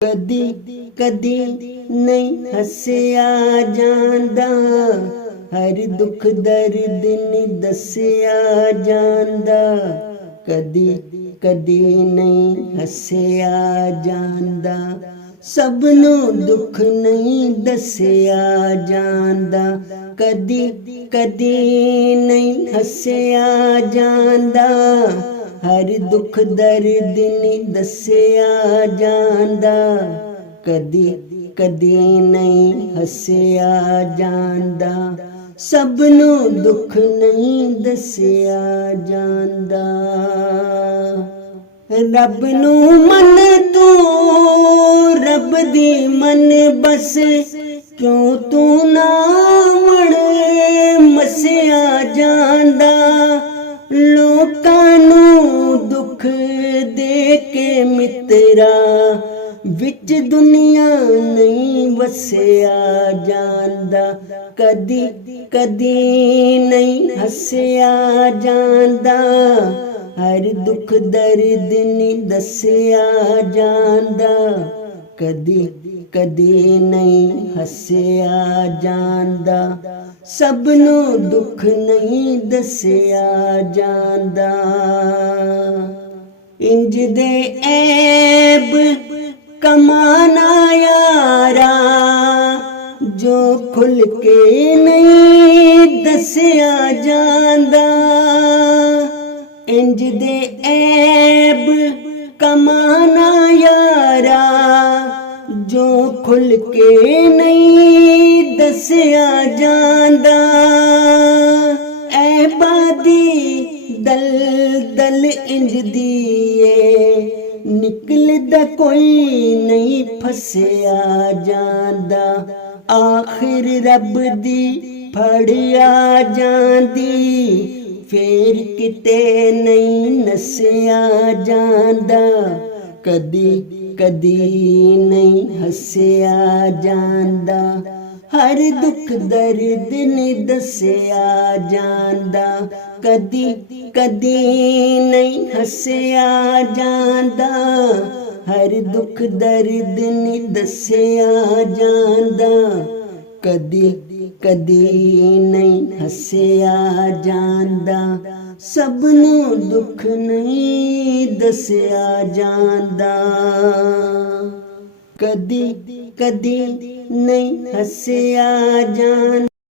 कदी कदी नहीं हसिया जांदा, हर दुख दर्द नहीं दसिया जांदा। कदी कदी नहीं हसिया जांदा, सबनों दुख नहीं दसिया जांदा। कदी कदी नहीं हसिया जांदा, हर दुख दर्द नहीं दसिया जांदा। कदी कदी नहीं हसिया जांदा, सबनों दुख नहीं दसिया जांदा। रब नू मन तू रब दी मन बस, क्यों तू ना मड़े मसिया जांदा। लोकां नू दुख दे के मित्रा, विच दुनिया नहीं वसिया जांदा। कदी कदी नहीं हसिया जांदा, हर दुख दर्द नहीं दसिया जांदा। कदी कदी नहीं हसिया जांदा, सबनों दुख नहीं दसिया जांदा। इंज दे ऐब कमाना यारा, जो खुल के नहीं दसिया जांदा। इंज दे ऐब कमाना यारा, जो खुल के नहीं दसिया जांदा। ऐबादी दल दल इंज दिए, निकलदा कोई नहीं फसिया जांदा। आखिर रब दी फड़िया जांदी, फेर किते नहीं नसिया जांदा। कदी कदी नहीं हसिया जांदा, हर दुख दर्द नहीं दसिया जांदा। कदी कदी नहीं हसिया जांदा, हर दुख दर्द नहीं दसिया जांदा। कदी कदी नहीं हसिया जांदा, सबनों दुख नहीं दसिया जांदा। कदी कदी नहीं हसिया जांदा।